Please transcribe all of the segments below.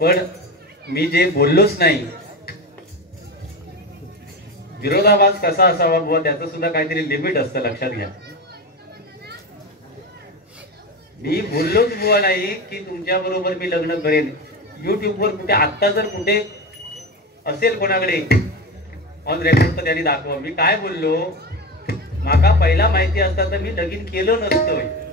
पण मी जे बोललोच नाही, विरोधाभास कसा असावा बुवा त्याचं सुद्धा काहीतरी लिमिट असतं, लक्षात घ्या. मी बोललोच बुवा नाही की तुमच्या बरोबर मी लग्न करेन. युट्यूबवर कुठे आत्ता जर कुठे असेल कोणाकडे ऑन रेकॉर्ड तर त्यांनी दाखवा. मी काय बोललो, माका पहिला माहिती असता तर मी लगीन केलं नसतं.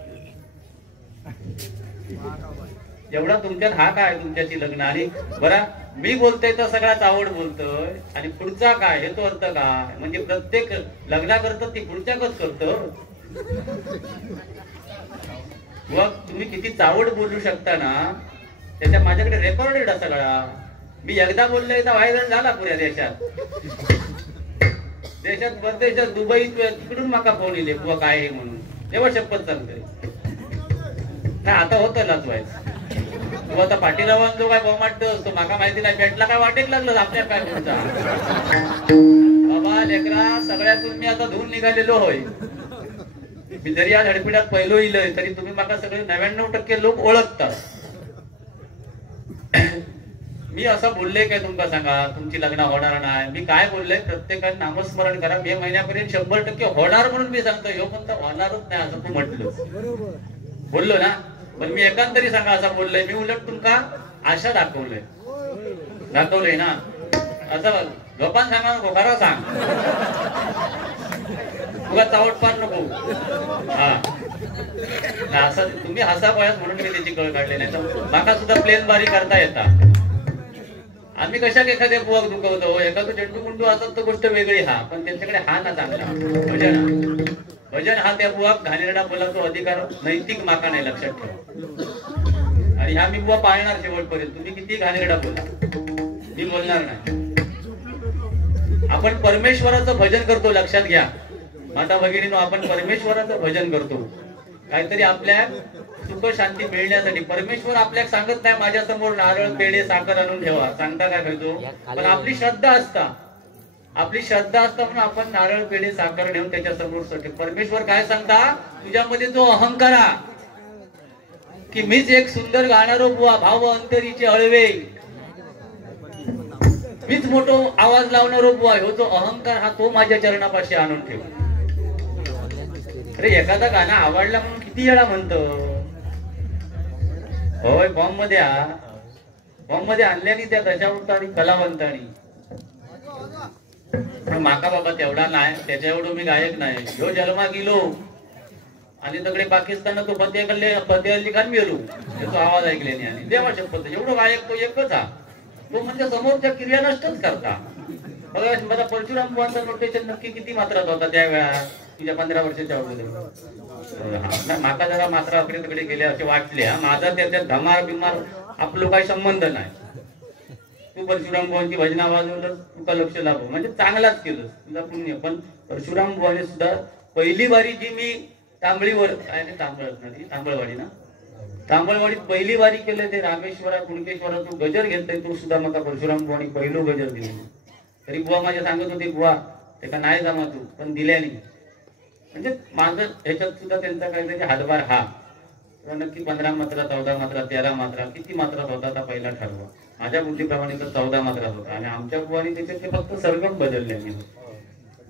एवढा तुमच्यात हा काय तुमच्याशी लग्न. आणि बरा मी बोलतोय तर सगळ्याच आवड बोलतोय आणि पुढचा काय हे तो अर्थ काय. म्हणजे प्रत्येक लग्ना करतं ती पुढच्याकच करतं. मग तुम्ही किती चावड बोलू शकता ना, त्याच्या माझ्याकडे रेकॉर्डेड सगळा. मी एकदा बोललोय तर व्हायरल झाला पुऱ्या देशात, परदेशात, दुबईत, तिकडून माका फोन येले बुवा काय हे म्हणून. तेव्हा शपथ सांगतोय नाही आता होतं लाचवायचं. तू आता पाटीरावान जो काय बोमाटतो असतो माका माहिती नाही, पेटला काय वाटेल लागलं आपल्या काय तुमचा. बाबा लेकरा सगळ्यातून मी आता धुवून निघालेलो होय. मी जरी या धडपिडात पहिलो इलय तरी तुम्ही माका सगळे 99% लोक ओळखतात. मी असं बोलले काय तुमका सांगा तुमची लग्न होणार नाही. मी काय बोललोय, प्रत्येकाने नामस्मरण करा. मे महिन्यापर्यंत 100% होणार म्हणून मी सांगतो. ह्यो पण तर होणारच नाही असं तू म्हटलं बोललो ना. पण मी एकांतरी सांगा असं बोललोय. मी उलट तुमका आशा दाखवलंय ना. असं झोपान सांगा नको, खरं सांग. तुला चावट पार नको. हा असं तुम्ही हसा पळ्यात म्हणून मी त्याची कळ काढली नाही तर माका सुद्धा प्लेन बारी करता येता. आम्ही कशाक एखाद्या बुवाक दुखवतो. एखादं चेंडू गुंडू असत तर गोष्ट वेगळी. हा पण त्यांच्याकडे हा ना चांगला भजन हा त्या बुवाक घाणेरडा बोलायचा अधिकार नैतिक माका नाही, लक्षात ठेवा. आणि ह्या मी बुवा पाळणार शेवटपर्यंत. तुम्ही किती घाणेरडा बोला मी बोलणार नाही. आपण परमेश्वराचं भजन करतो, लक्षात घ्या माता भगिनीनो. आपण परमेश्वराचं भजन करतो काहीतरी आपल्या सुख शांती मिळण्यासाठी. परमेश्वर आपल्याला सांगत नाही माझ्या समोर नारळ पेढे साखर आणून ठेवा, सांगता काय करतो. पण आपली श्रद्धा असता म्हणून आपण नारळ पेढे साखर नेऊन त्याच्या समोर. परमेश्वर काय सांगता, तुझ्यामध्ये जो अहंकार की मीच एक सुंदर गाणारो बुवा, भाव अंतरीचे हळवे, मीच मोठो आवाज लावणारो बुवा, ह्यो जो अहंकार हा तो माझ्या चरणापाशी आणून ठेव. अरे एखादा गाणं आवडला म्हणून किती वेळा म्हणतो. होय बॉम्ब मध्ये आणल्याने त्या दशावतारी कलावंतानी. पण माका बाबा तेवढा नाही, त्याच्या एवढं मी गायक नाही. ह्यो जन्मा गेलो आणि तकडे पाकिस्तान तो फतेह अली खान गेलो, त्याचा आवाज ऐकल्याने. आणि देवा शपथ एवढं गायक तो एकच हा. तो म्हणजे समोरच्या क्रिया नष्टच करता. बघा माझा परशुराम बुवांचा नोटेशन नक्की किती मात्रात होता त्यावेळा तुझ्या 15 वर्षाच्या अगोदर. माका जरा मात्रा अकडे तिकडे गेले असे वाटले. माझा त्याच्यात धमार बिमार आपलं काही संबंध नाही. तू परशुराम बुवांची भजना वाजवलं, तुका लक्ष लागू म्हणजे चांगलाच केलं, तुझा पुण्य. पण परशुराम बुवाने सुद्धा पहिली बारी जी मी तांबळीवर काय ते तांबळवाडी ना, तांबळवाडीत पहिली बारी केलं ते रामेश्वरा कुणकेश्वरा तू गजर घेतलाय. तू सुद्धा मका परशुराम बुवानी पहिलो गजर दिले. तरी बुवा माझ्या सांगत होते बुवा ते का नाही जमा तू, पण दिल्याने. म्हणजे माझं ह्याच्यात सुद्धा त्यांचा काहीतरी हातभार हा. नक्की 15 मात्रा 14 मात्रा 13 मात्रा किती मात्रात होता आता पहिला ठरवा. माझ्या बुद्धीप्रमाणे तर 14 मात्रात होता. आणि आमच्या बुवानी त्याच्यात फक्त सरगम बदलल्याने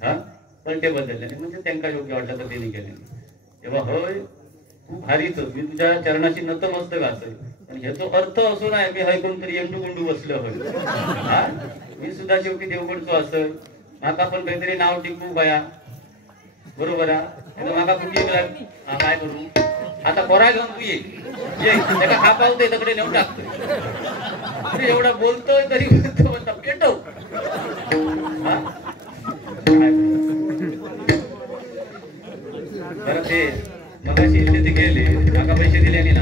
हा पलटे बदलल्याने. म्हणजे त्यांना योग्य वाटलं तर त्यांनी केले. तेव्हा होय खूप भारीच मी तुझ्या चरणाशी नतमस्तक असेल. पण ह्याचा अर्थ असो नाही मी हय कोणतरी एंडू गुंडू बसलो होय. हा मी सुद्धा शेवटी देवगडचो असेल. माका पण काहीतरी नाव टिकू बया, बरोबर आहे. माका कुठे काय करू आता कोरा घेऊन तू ये त्याला खापावतोय तकडे नेऊन टाकतोय. एवढा बोलतोय तरी पेटव. बरं ते मगाशी ते गेले माका पैसे दिल्याने ना.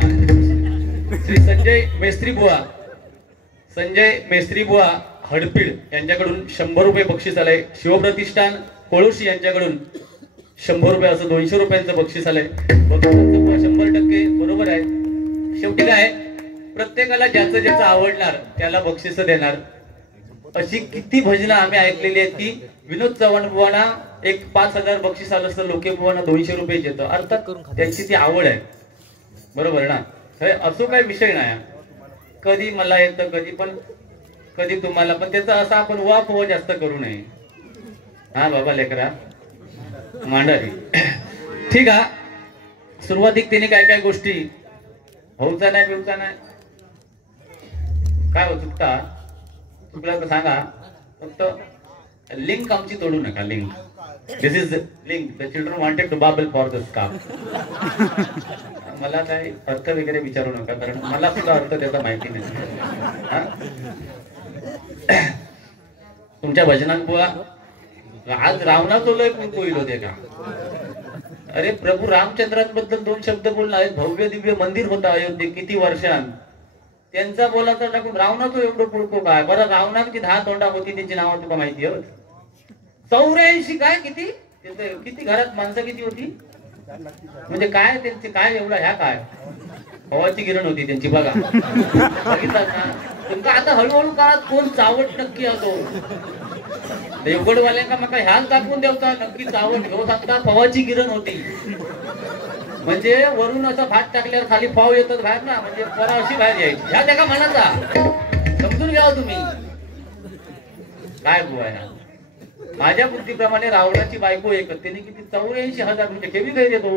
श्री संजय मेस्त्री बुवा हडपीड यांच्याकडून 100 रुपये बक्षीस आलंय. शिवप्रतिष्ठान कोळोशी यांच्याकडून 100 रुपये असं 200 रुपयांचं बक्षीस आलंय. 100% बरोबर आहे. शेवटी काय प्रत्येकाला ज्याचं ज्याचं आवडणार त्याला बक्षीस देणार. अशी किती भजनं आम्ही ऐकलेली आहेत की विनोद चव्हाण बुवांना एक 5000 बक्षीस आलं असतं, लोके बुवांना 200 रुपये येतं. अर्थात त्यांची ती आवड आहे, बरोबर ना. असो काही विषय नाही. कधी मला येतं कधी तुम्हाला, पण त्याचा असा आपण वाप जास्त करू नये. हा बाबा लेकरा मांडारी ठीक आहे. सुरुवातीक त्याने काय काय गोष्टी होऊचा नाही बिवचा नाही काय हो चुकला तर सांगा. फक्त लिंक आमची तोडू नका. Link this is link the children wanted to babble for the scarf. मला काही अर्थ वगैरे विचारू नका कारण मला सुद्धा अर्थ त्याचा माहिती नाही. तुमच्या भजनात बुवा आज रावणाचं लय होईल होते का. अरे प्रभू रामचंद्रांबद्दल 2 शब्द बोलणार. भव्य दिव्य मंदिर होतं अयोध्येत किती वर्षां. त्यांचा बोलाचा टाकून रावणाचं एवढं पुळको काय. बरं रावणाची 10 तोंडा होती त्यांची नावं तुला माहिती आहे. 84 काय किती घरात माणसं किती होती म्हणजे काय त्यांचे काय एवढा ह्या काय हवाची गिरण होती त्यांची बघा. बघितलं ना तुमका. आता हळूहळू काळात कोण चावट नक्की असो देवगडवाल्यांका मका ह्याच दाखवून देवता नक्की चावट घेऊ सांगता. फवाची गिरण होती म्हणजे वरून असं भात टाकल्यावर खाली पाव येतात बाहेर ना म्हणजे परा अशी बाहेर यायची. ह्या त्या मनाचा समजून घ्यावा तुम्ही काय बुवा आहे. माझ्या बुद्धीप्रमाणे रावणाची बायको एकच त्याने किती 84,000 म्हणजे केवी काही देतो.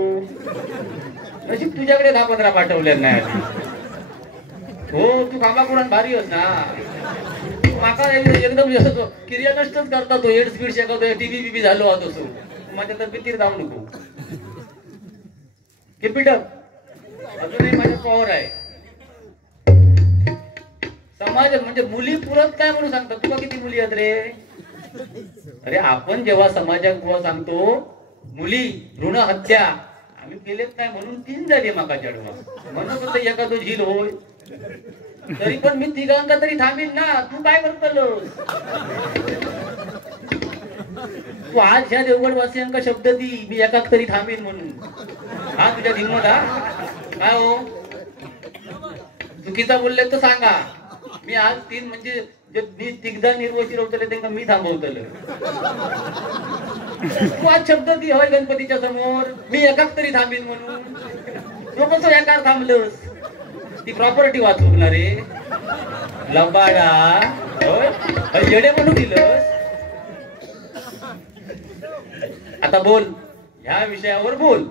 नशीब तुझ्याकडे 10-15 पाठवल्या नाही. हो तू कामाकुरान भारी होत ना. माका एकदम क्रिया नष्टच करता तो. एड स्पीड शेकवतो टीव्ही बीबी झालो होतो सो माझ्या तब्येतीवर जाऊ नको. अजूनही माझ्या पॉवर आहे. समाज म्हणजे मुली पुरत काय म्हणून सांगतात. तुला किती मुली आहेत रे. अरे आपण जेव्हा समाजात बुवा सांगतो मुली भ्रूण हत्या आम्ही केलेच नाही म्हणून 3 झाली माका जडवा म्हणून होतं एखादं झील होय. तरी पण मी 3 तरी थांबीन ना. तू काय करतलोस. तू आज ह्या देवगडवासियांका शब्द दी मी एकाक तरी थांबीन म्हणून. हा तुझ्या हिंमत हा काय हो. चुकीचा बोलले तर सांगा. मी आज 3 म्हणजे मी 3 निर्वचित होतले त्यांना मी थांबवतलं. तू आज शब्द दी होय गणपतीच्या समोर मी एकाच तरी थांबीन म्हणून. तू कसं एकावर थांबलंस. ती प्रॉपर्टी वाचवणार रे लबाडा होय येडे म्हणून दिलंस. आता बोल ह्या विषयावर बोल.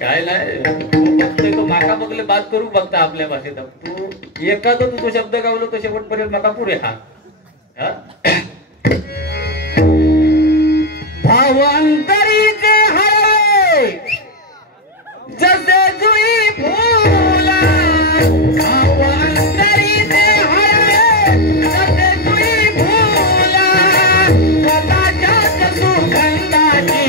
काय नाही तो माका बघले बात करू बघता आपल्या भाषेत. तू एखादं तू तो शब्द गावलो तो शेवटपर्यंत माका पुरे हा भावांतरीचे हरे जसे जुई फुला. भावांतरीचे हरे जसे जुई फुला. स्वतःच्याच सुगंधाची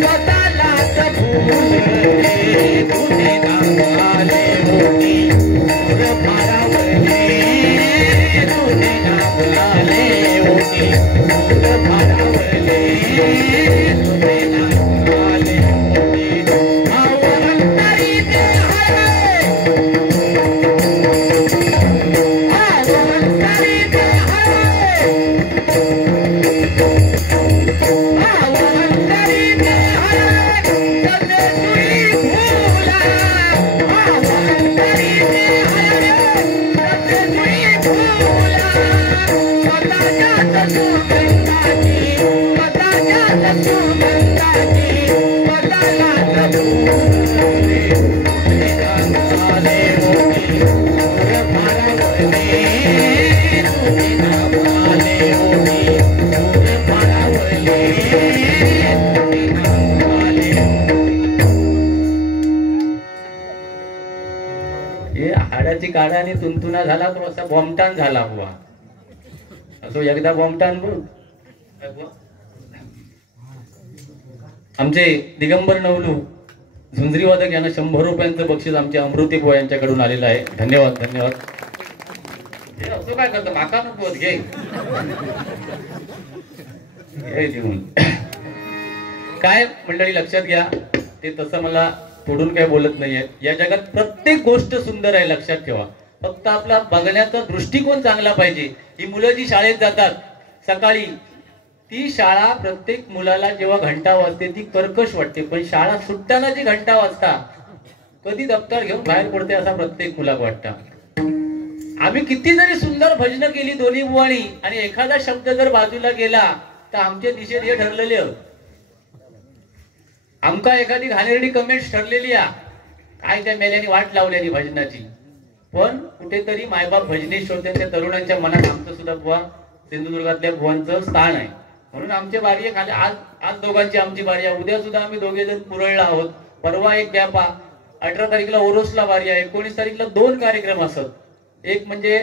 स्वतःलाच फुले तुझे गावाले होती मोर फारावले. तुझे गावाले होती मोर फारावले. तुझे गावाले होती भावंतरीचे हरे भावंतरीचे हरे भावंतरीचे हरे जसे जुई फुला. भावंतरीचे हरे जसे जुई फुला. स्वतःच्याच सुगंधाची स्वतःच्याच सुगंधाची स्वतःलाच फुले. तुझे गावाले होती मोर फारावले. तुझे गावाले होती मोर फारावले. तुझे गावाले हे हाडाची काढा आणि तुंतुना झाला तो असा बॉम्बटान झाला बुवा. असो एकदा बॉम्बटान बघ. आमचे दिगंबर नवलू झुंजरी वादक यांना 100 रुपयांचं बक्षीस आमच्या अमृती बुवा यांच्याकडून आलेलं आहे. धन्यवाद धन्यवाद. हे असं काय करतं माका नको घे देऊन. काय मंडळी लक्षात घ्या ते तसं मला तोडून काय बोलत नाहीये. या जगात प्रत्येक गोष्ट सुंदर आहे लक्षात ठेवा. फक्त आपला बघण्याचा दृष्टिकोन चांगला पाहिजे. ही मुलं जी शाळेत जातात सकाळी ती शाळा प्रत्येक मुलाला जेव्हा घंटा वाजते ती कर्कश वाटते, पण शाळा सुटताना जी घंटा वाजता कधी दप्तर घेऊन बाहेर पडते असा प्रत्येक मुलाला वाटतं. आम्ही किती जरी सुंदर भजनं केली दोन्ही बुवाणी आणि एखादा शब्द जर बाजूला गेला तर आमचे निषेध हे ठरलेले. आमका एखादी घाणेरडी कमेंट्स ठरलेली काय त्या मेल्याने वाट लावलेली भजनाची. पण कुठेतरी मायबाप भजनी श्रोत्यांच्या तरुणांच्या मनात आमचं सुद्धा बुवा सिंधुदुर्गातल्या बुवांचं स्थान आहे. म्हणून आमच्या बारी खाली आज दोघांची आमची बारी आहे. उद्या सुद्धा आम्ही दोघे जण पुरळला आहोत. परवा एक गॅप 18 तारीखला ओरोसला बारी आहे. 19 तारीखला 2 कार्यक्रम असत. एक म्हणजे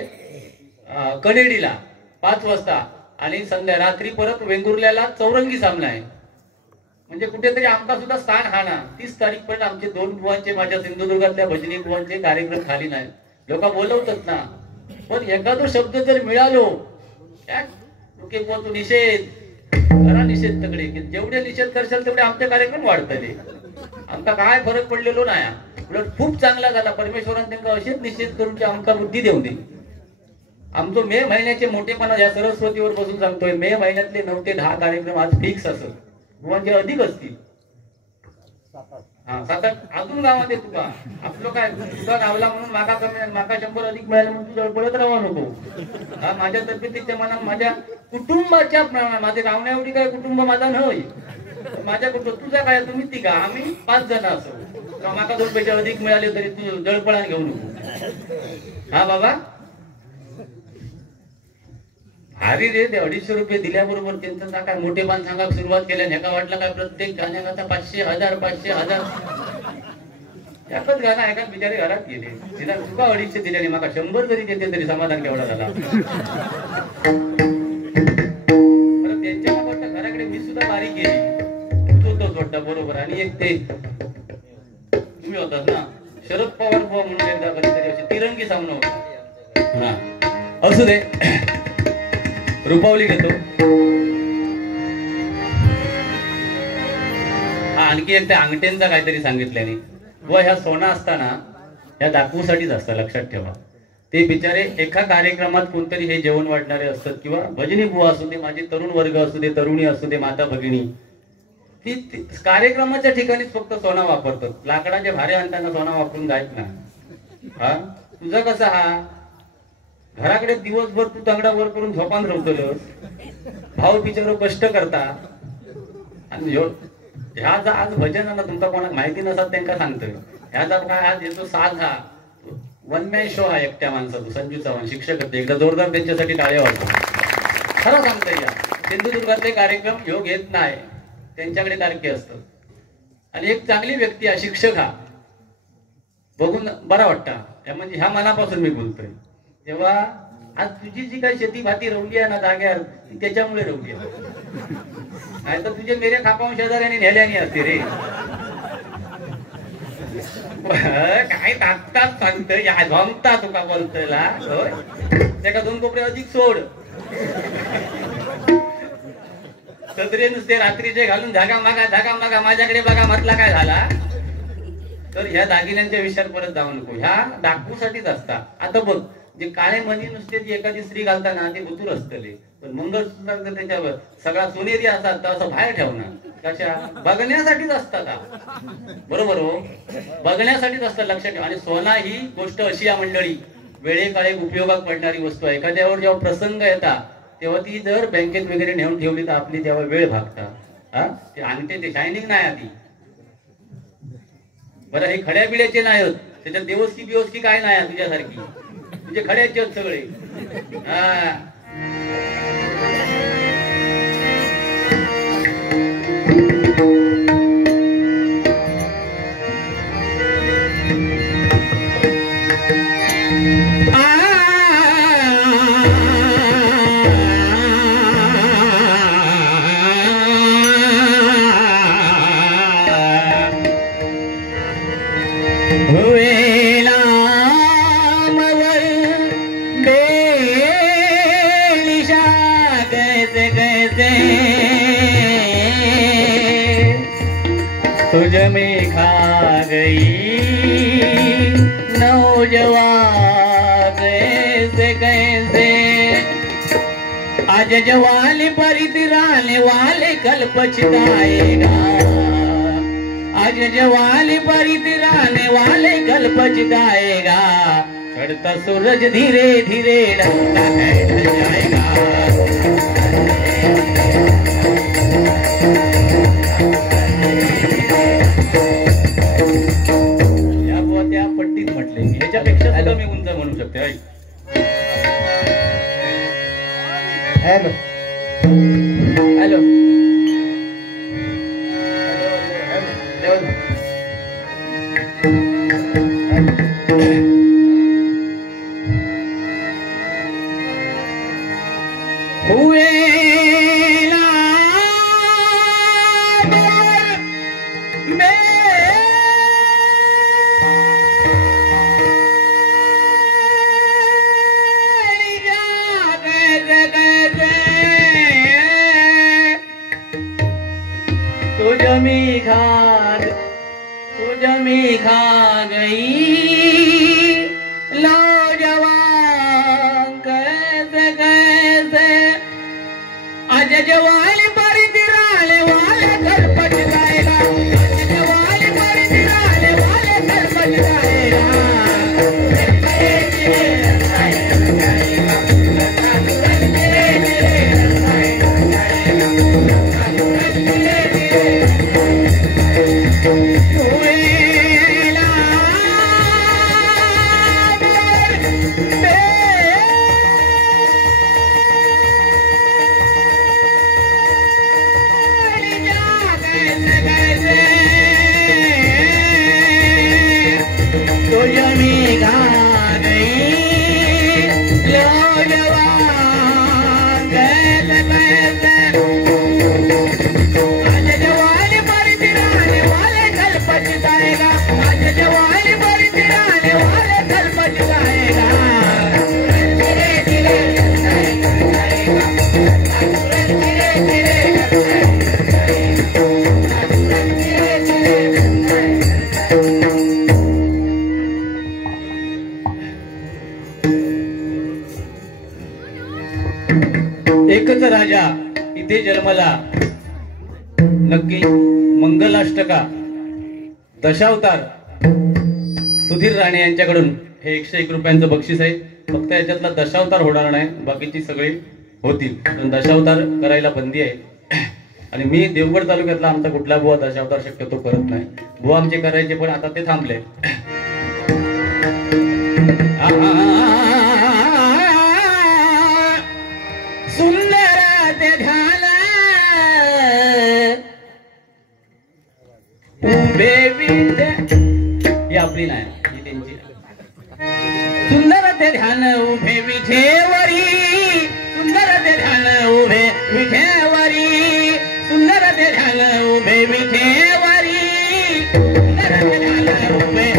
कनेडीला 5 वाजता आणि रात्री परत वेंगुर्ल्याला चौरंगी सामना आहे. म्हणजे कुठेतरी आमचा सुद्धा स्थान हा ना. 30 तारीख पर्यंत आमचे 2 बुवांचे माझ्या सिंधुदुर्गातल्या भजनी बुवांचे कार्यक्रम खाली नाही. लोक बोलवतात ना, पण एखादा शब्द जर मिळालो तू निषेध करा. निषेध तकडे जेवढे निषेध करशाल तेवढे आमचे कार्यक्रम वाढतले. आमचा काय फरक पडलेलो नाही. उलट खूप चांगला झाला. परमेश्वराने त्यांना असेच निषेध करून आमका बुद्धी देऊ दे. आमचो मे महिन्याचे मोठेपणा या सरस्वतीवर बसून सांगतोय. मे महिन्यातले 9 ते 10 कार्यक्रम आज फिक्स असत. म्हणजे अधिक असतील. 7-8 अजून गावात तुका आपलं काय तुझा गावला म्हणून माका कमी माका 100 अधिक मिळाले म्हणून तू जळपळत राहा नको. माझ्या तब्येतीच्या मनात माझ्या कुटुंबाच्या माझे गावण्या एवढी काय कुटुंब माझा नाही. माझ्या तुझा काय तुम्ही ती का आम्ही 5 जण असो. माका 2 पैसे अधिक मिळाले तरी तू जळपळा घेऊ नको. हा बाबा भारी रे. ते 250 रुपये दिल्याबरोबर त्यांचं काय मोठेपण सांगा सुरुवात केल्या. ह्याका वाटलं काय प्रत्येक गाण्याचा 500, 1000, 500, 1000 त्यातच गाणं ऐका बिचारे घरात गेले. तिला तुका 250 दिल्याने माका 100 जरी देते तरी समाधान केवढा झाला. परत त्यांच्या वाटतं घराकडे मी सुद्धा बारी केली. तोच वाटतं बरोबर. आणि एक ते तुम्ही होतात ना शरद पवार बुवा म्हणून एकदा कधीतरी अशी तिरंगी सामना होता. हा असू दे. रुपावली घेतो. आणखी एक त्या अंगठ्यांचा काहीतरी सांगितल्याने व ह्या सोना असताना ह्या दाखवूसाठीच असतात. लक्षात ठेवा. ते बिचारे एका कार्यक्रमात कोणतरी हे जेवण वाटणारे असतात किंवा भजनी बुवा असू दे, माझे तरुण वर्ग असू दे, तरुणी असू दे, माता भगिनी, ती कार्यक्रमाच्या ठिकाणीच फक्त सोना वापरतात. लाकडाचे भारे आणताना सोना वापरून जायत ना. हा तुझा कसा हा घराकडे दिवसभर तू तंगडा वर करून झोपान राहतोस. भाऊ बिचारो कष्ट करता. आणि ह्या जा आज भजन ना तुमचा कोणाक माहिती नसत त्यांना सांगतोय. ह्याचा काय आज येतो साज हा 1 मॅन शो हा एकट्या माणसाचा. संजू चव्हाण शिक्षक होते. एकदा जोरदार त्यांच्यासाठी टाळ्या वाजतो. खरं सांगतोय. या सिंधुदुर्गातले कार्यक्रम ह्यो घेत नाही. त्यांच्याकडे तारखे असतात. आणि एक चांगली व्यक्ती हा शिक्षक हा बघून बरा वाटता. म्हणजे ह्या मनापासून मी बोलतोय. तेव्हा आज तुझी जी काही शेती भाती रवली आहे ना जाग्यावर ती त्याच्यामुळे रवली आहे. नाही तर तुझे मेरे खापावून शेजाऱ्याने नेल्याने असते रे. काय ताकतात सांगतोय या जमता तुका बोलतोय त्याका 2 कोपरे अधिक सोड. सदरे नुसते रात्रीचे घालून धागा मागा माझ्याकडे बघा म्हटला काय झाला. तर ह्या दागिन्यांच्या विषयात परत जाऊ नको. ह्या दाखवूसाठीच असता. आता बघ जे काळे मणी नुसते जी एखादी स्त्री घालताना ते बुतूर असतले, पण मंगळसूत्र त्याच्यावर सगळा सोनेरी असतात तर असं बाहेर ठेवणार कशा बघण्यासाठीच असतात. बरोबर हो, बघण्यासाठीच असतात. लक्षात ठेवा. आणि सोना ही गोष्ट अशी या मंडळी वेळेकाळे उपयोगात पडणारी वस्तू आहे. एखाद्यावर जेव्हा प्रसंग येतात तेव्हा ती जर बँकेत वगैरे नेऊन ठेवली तर आपली तेव्हा वेळ भागता. हा ते अंगठे ते शायनिंग नाही आधी. बरं हे खड्या बिड्याचे नाही होत. त्याच्यात देवस्की बिवस्की काय नाही तुझ्यासारखी. तुझे खड्याचे आहेत सगळे. हा तुझ में खा गई नौजवान कैसे कैसे आज जवाली परितिराने वाले कल पछताएगा, आज जवाली परितिराने वाले कल पछताएगा, चढ़ता सूरज धीरे धीरे ढलता है ढल जाएगा। या बुवा त्या पट्टीत म्हटले, ह्याच्यापेक्षा कमी उंच म्हणू शकते. हॅलो हॅलो तुझमी खा गई नौजवान कैसे कैसे, आज जवानी पर तिराने वाले घर पछताएगा, आज जवानी पर तिराने वाले घर पछताएगा। एकच राजा इथे जन्मला, नक्की मंगलाष्टका दशावतार सुधीर राणे यांच्याकडून हे 101 रुपयांचं बक्षीस आहे. फक्त याच्यातला दशावतार होणार नाही, बाकीची सगळी होतील, पण दशावतार करायला बंदी आहे. आणि मी देवगड तालुक्यातला आमचा कुठला बुवा दशावतार शक्यतो करत नाही. बुवा आमचे करायचे, पण आता ते थांबले. सुंदर ते ध्यान उभे विठे, ही आपली नाही, ही त्यांची. सुंदर ते ध्यान उभे विठेवरी, सुंदर ते ध्यान उभे विठेवरी, सुंदर ते ध्यान उभे विठेवरी, सुंदर ते ध्यान उभे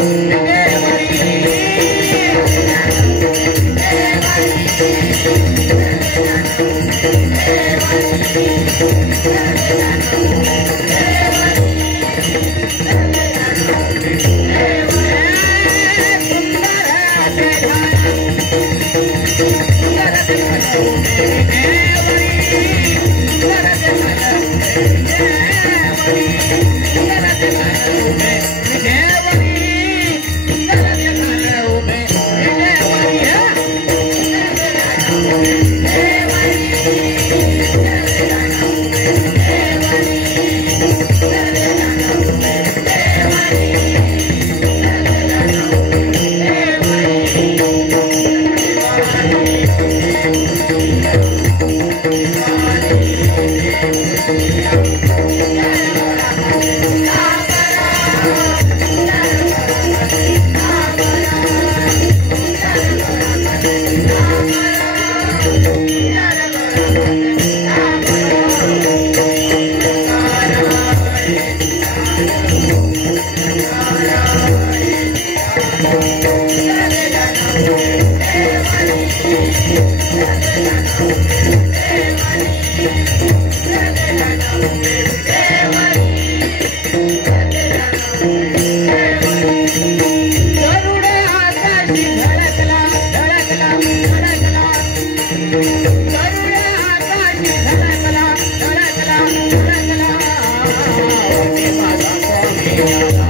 माझा स्वामी आला,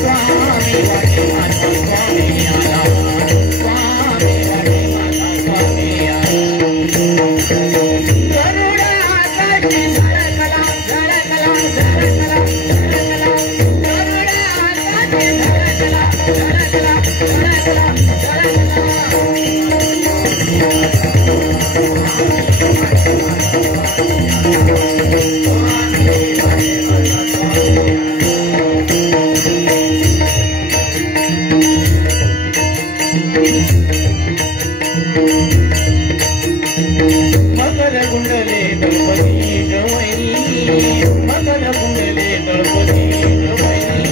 स्वामी वाटे माझा स्वामी आला, स्वामी वाटे माझा स्वामी आला. गरुड आकाशी धडकला, धडकला, धडकला, धडकला. गरुड आकाशी धडकला, धडकला, धडकला, धडकला. मकर कुंडले दळपती जवैरी, मकर कुंडले दळपती जवैरी.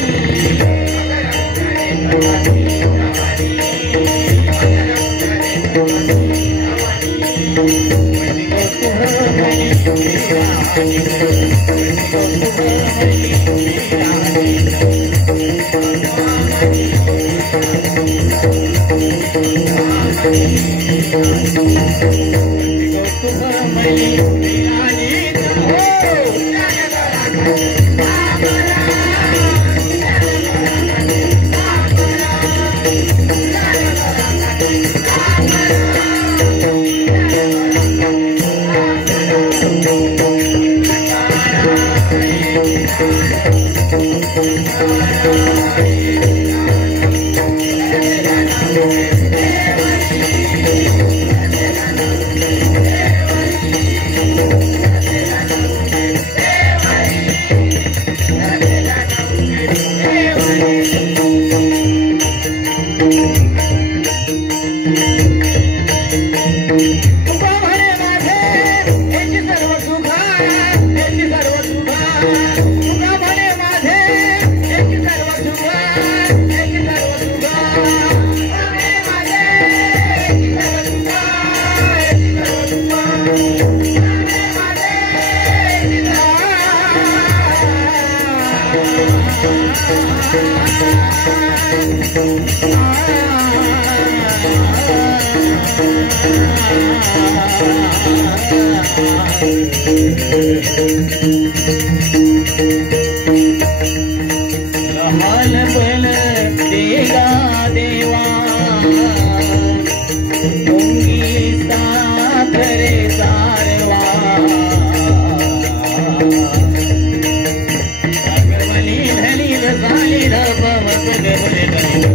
लहान बल देगा देवा, मुंगी साखरे सारवा. अगवली धली रसाली रबवत गवले धली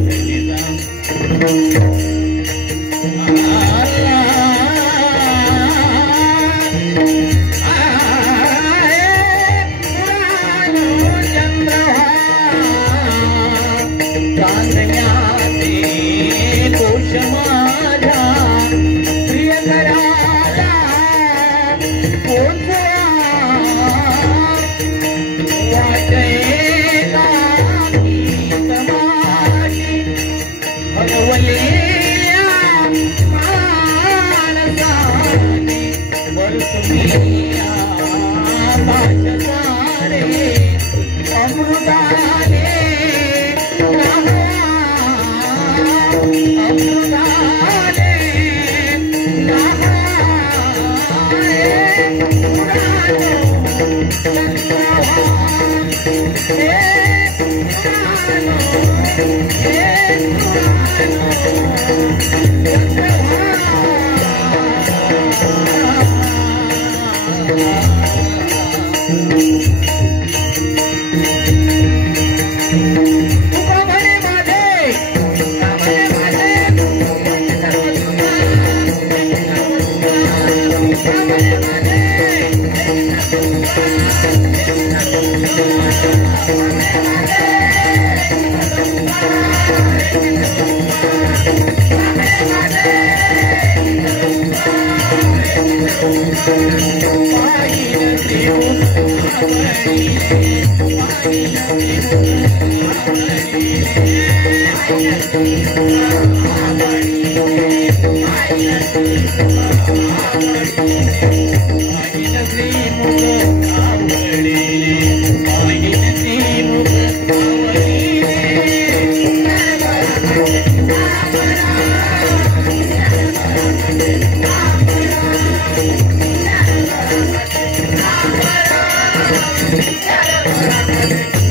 Thank you.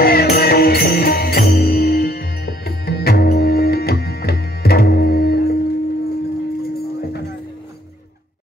रे